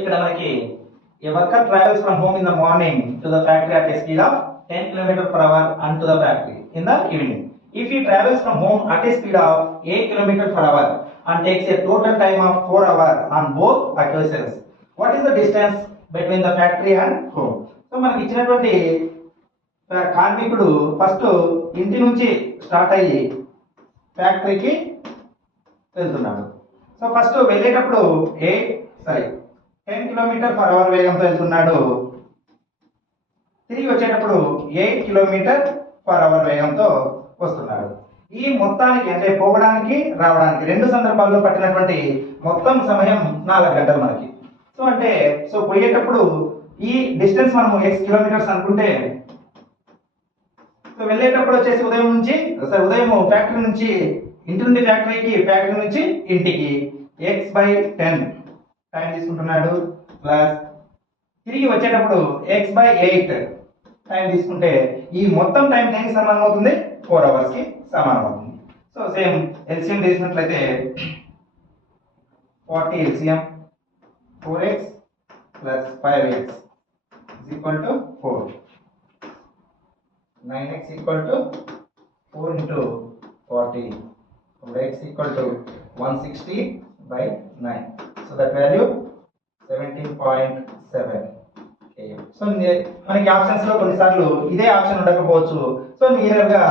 ఇక్కడ మనకి a worker travels from home in the morning to the factory at a speed of 10 km per hour and to the factory in the evening. If he travels from home at a speed of 8 km per hour and takes a total time of 4 hours on both occasions, what is the distance between the factory and home? So మనకి ఇచ్చినటువంటి కార్మికుడు first ఇంటి నుంచి start అయ్యి ఫ్యాక్టరీకి వెళ్తున్నాడు. So first వెళ్ళేటప్పుడు 10 kilometre per hour వేగంతో వెళ్తున్నాడు. తిరిగి వచ్చేటప్పుడు 8 కిలోమీటర్ పర్ అవర్ వేగంతో వస్తున్నాడు. ఈ మొత్తానికి అంటే పోవడానికి రావడానికి రెండు సందర్భాల్లో పట్టినటువంటి మొత్తం సమయం 4 గంటలు మనకి. సో పోయేటప్పుడు ఈ డిస్టెన్స్ మనము x కిలోమీటర్స్ అనుకుంటే, సో వెళ్ళేటప్పుడు వచ్చేసి ఉదయం ఫ్యాక్టరీ నుంచి ఇంటి నుండి ఫ్యాక్టరీకి, ఫ్యాక్టరీ నుంచి ఇంటికి x/10 టైం తీసుకుంటున్నాడు. ప్లస్ తిరిగి వచ్చేటప్పుడు x/8 టైం తీసుకుంటే ఈ మొత్తం టైం దేనికి సమానం అవుతుంది? 4 అవర్స్ కి సమానం అవుతుంది. సో సేమ్ ఎల్సిఎం తీసినట్లయితే 40 LCM 4x plus 5x equal to 4, 9x equal to 4 into 40, x equal to 160/9. So that value 17.7 km. So మనకి ఆప్షన్స్ లో కొన్నిసార్లు ఇదే ఆప్షన్ ఉండకపోవచ్చు. సో నియర్ గా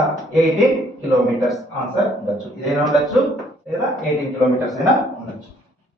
18 కిలోమీటర్స్ ఆన్సర్ ఉండొచ్చు. ఇదైనా ఉండొచ్చు లేదా 18 కిలోమీటర్స్ అయినా ఉండొచ్చు.